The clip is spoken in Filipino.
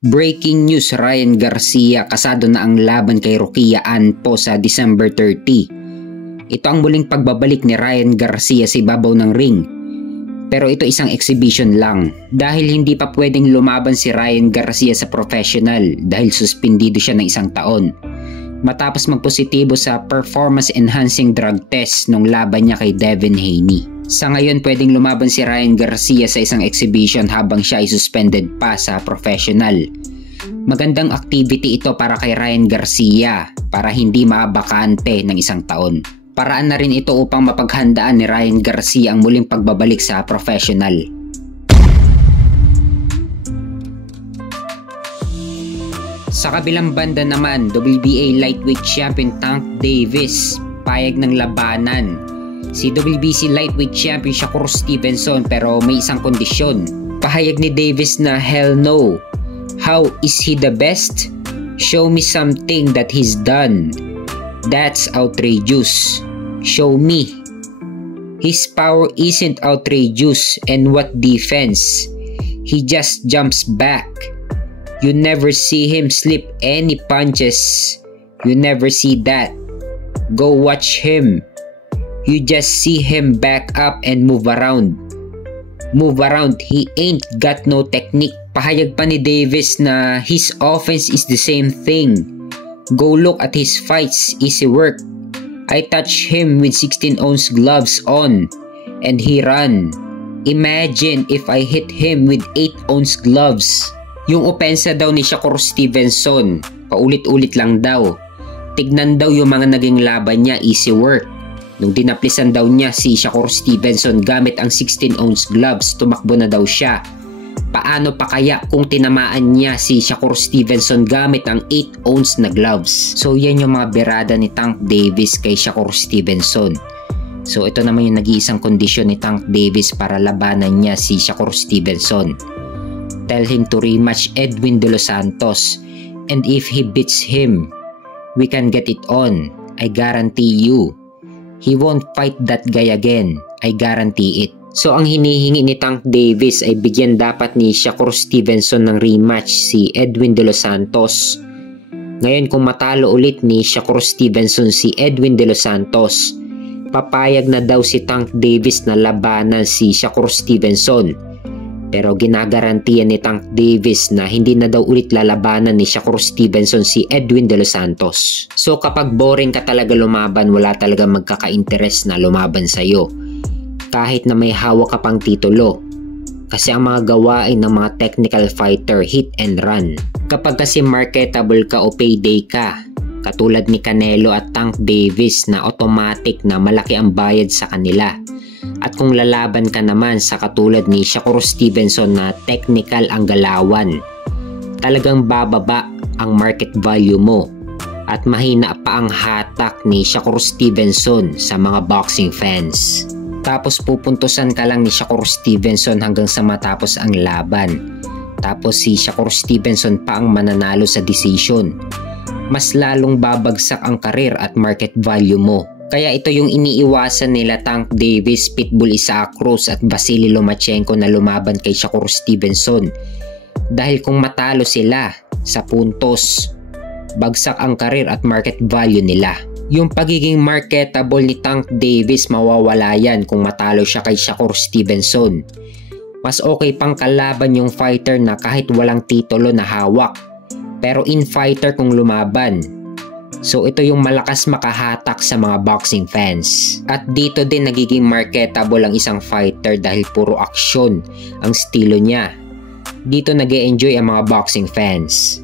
Breaking news, Ryan Garcia kasado na ang laban kay Rokia Anpo sa December 30. Ito ang muling pagbabalik ni Ryan Garcia sa ibabaw ng ring. Pero ito isang exhibition lang dahil hindi pa pwedeng lumaban si Ryan Garcia sa professional dahil suspendido siya ng 1 taon. Matapos magpositibo sa performance enhancing drug test nung laban niya kay Devin Haney. Sa ngayon pwedeng lumaban si Ryan Garcia sa isang exhibition habang siya ay suspended pa sa professional. Magandang activity ito para kay Ryan Garcia para hindi mabakante ng 1 taon. Paraan na rin ito upang mapaghandaan ni Ryan Garcia ang muling pagbabalik sa professional. Sa kabilang banda naman, WBA lightweight champion Tank Davis payag ng labanan. Si WBC lightweight champion Shakur Stevenson pero may isang kondisyon. Pahayag ni Davis na hell no. How is he the best? Show me something that he's done. That's outrageous. Show me. His power isn't outrageous, and what defense? He just jumps back. You never see him slip any punches. You never see that. Go watch him. You just see him back up and move around. Move around. He ain't got no technique. Pahayag pa ni Davis na his offense is the same thing. Go look at his fights. Easy work. I touch him with 16-ounce gloves on and he run. Imagine if I hit him with 8-ounce gloves. Yung opensa daw ni Shakur Stevenson, paulit-ulit lang daw. Tignan daw yung mga naging laban niya, easy work. Nung dinaplisan daw niya si Shakur Stevenson gamit ang 16-ounce gloves, tumakbo na daw siya. Paano pa kaya kung tinamaan niya si Shakur Stevenson gamit ang 8-ounce na gloves? So yan yung mga berada ni Tank Davis kay Shakur Stevenson. So ito naman yung nag-iisang kondisyon ni Tank Davis para labanan niya si Shakur Stevenson. Tell him to rematch Edwin De Los Santos, and if he beats him, we can get it on. I guarantee you. He won't fight that guy again. I guarantee it. So ang hinihingi ni Tank Davis ay bigyan dapat ni Shakur Stevenson ng rematch si Edwin De Los Santos. Ngayon kung matalo ulit ni Shakur Stevenson si Edwin De Los Santos, papayag na daw si Tank Davis na labanan si Shakur Stevenson. Pero ginagarantiyan ni Tank Davis na hindi na daw ulit lalabanan ni Shakur Stevenson si Edwin De Los Santos. So kapag boring ka talaga lumaban, wala talaga magkaka-interest na lumaban sa'yo. Kahit na may hawak ka pang titulo. Kasi ang mga gawain ng mga technical fighter, hit and run. Kapag kasi marketable ka o payday ka, katulad ni Canelo at Tank Davis na automatic na malaki ang bayad sa kanila. At kung lalaban ka naman sa katulad ni Shakur Stevenson na technical ang galawan, talagang bababa ang market value mo at mahina pa ang hatak ni Shakur Stevenson sa mga boxing fans. Tapos pupuntusan ka lang ni Shakur Stevenson hanggang sa matapos ang laban. Tapos si Shakur Stevenson pa ang mananalo sa decision. Mas lalong babagsak ang karir at market value mo. Kaya ito yung iniiwasan nila Tank Davis, Pitbull Isaac Cruz at Vasily Lomachenko na lumaban kay Shakur Stevenson. Dahil kung matalo sila sa puntos, bagsak ang karir at market value nila. Yung pagiging marketable ni Tank Davis mawawala yan kung matalo siya kay Shakur Stevenson. Mas okay pang kalaban yung fighter na kahit walang titulo na hawak, pero in-fighter kung lumaban. So ito yung malakas makahatak sa mga boxing fans. At dito din nagiging marketable ang isang fighter dahil puro aksyon ang estilo niya. Dito nag-e-enjoy ang mga boxing fans.